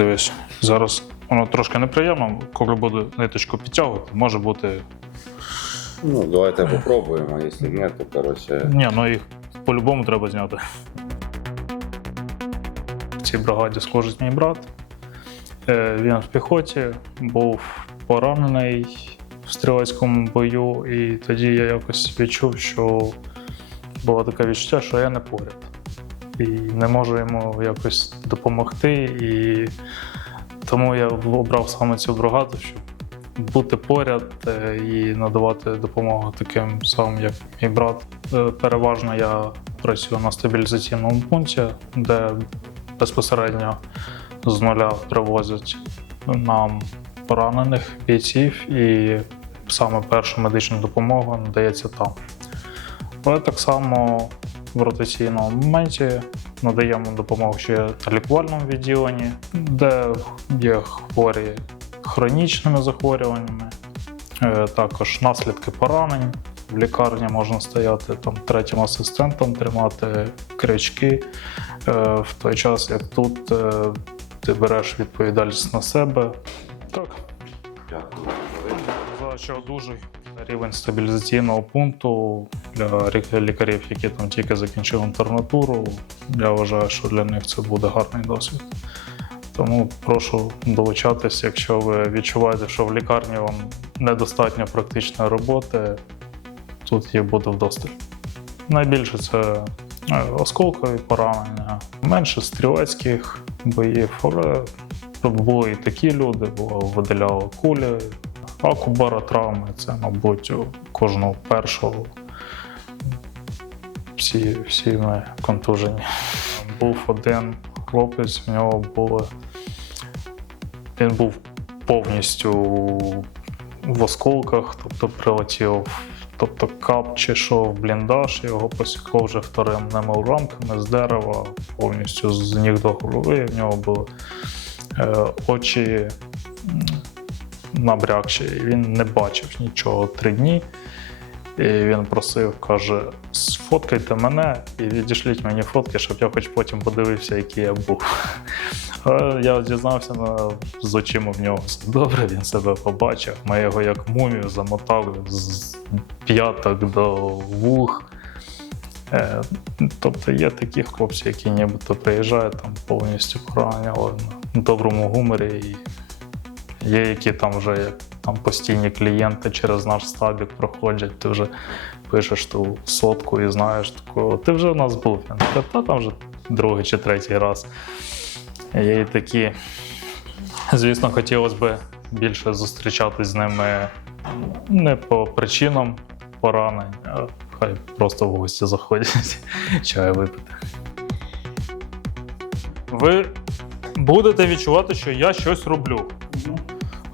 Дивись, зараз воно трошки неприємно, коли буду ниточку підтягувати, може бути. Ну, давайте попробуємо, а якщо ні, то коротше. Ні, ну їх по-любому треба зняти. В цій бригаді служить мій брат. Е, Він в піхоті, був поранений в стрілецькому бою, і тоді я якось відчув, що було таке відчуття, що я не поряд. І не можу йому якось допомогти. І тому я обрав саме цю бригаду, щоб бути поряд е, і надавати допомогу таким самим, як мій брат. Е, Переважно я працюю на стабілізаційному пункті, де безпосередньо з нуля привозять нам поранених бійців, і саме перша медична допомога надається там. Але так само в ротаційному моменті надаємо допомогу ще на лікувальному відділенні, де є хворі хронічними захворюваннями, е, також наслідки поранень. В лікарні можна стояти там третім асистентом, тримати крючки. Е, В той час, як тут е, ти береш відповідальність на себе. Так, Дякую. за що дуже рівень стабілізаційного пункту для лікарів, які там тільки закінчили інтернатуру. Я вважаю, що для них це буде гарний досвід. Тому прошу долучатись, якщо ви відчуваєте, що в лікарні вам недостатньо практичної роботи, тут її буде вдосталь. Найбільше це е, осколкові поранення, менше стрілецьких боїв, але були і такі люди, було виділяли кулі, акубара травми це, мабуть, у кожного першого. Всі, всі ми контужені. Був один хлопець, в нього були. Він був повністю в осколках, тобто прилетів, тобто кап чи бліндаж, його посікло вже вторинними урамками з дерева, повністю з ніг до голови. В нього були е, очі набрякші, і він не бачив нічого три дні. І він просив, каже: сфоткайте мене і відішліть мені фотки, щоб я хоч потім подивився, який я був. Я дізнався на, з очима в нього все добре, він себе побачив. Ми його як мумію замотали з п'яток до вух. Е, тобто є такі хлопці, які нібито приїжджають там повністю поранені, але на доброму гуморі. І є які там вже як там постійні клієнти через наш стабік проходять, ти вже пишеш ту сотку і знаєш такого, ти вже в нас був. Він каже, Та там вже другий чи третій раз. І такі. Звісно, хотілося б більше зустрічатись з ними не по причинам поранень, а хай просто в гості заходять чаю випити. Ви будете відчувати, що я щось роблю.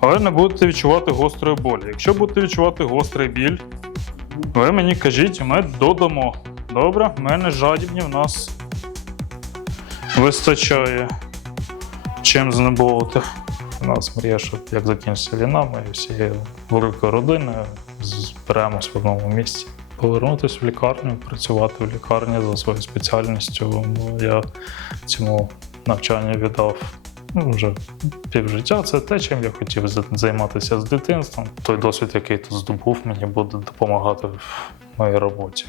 Але не будете відчувати гострої болі. Якщо будете відчувати гострий біль, ви мені кажіть, ми додамо. Добре, в мене жадібні в нас вистачає чим знеболити. У нас мрія, щоб як закінчиться війна, ми всією великою родиною зберемось в одному місці. Повернутися в лікарню, працювати в лікарні за своєю спеціальністю. Я цьому навчанню віддав ну, вже півжиття. Це те, чим я хотів за- займатися з дитинством. Той досвід, який тут здобув, мені буде допомагати в моїй роботі.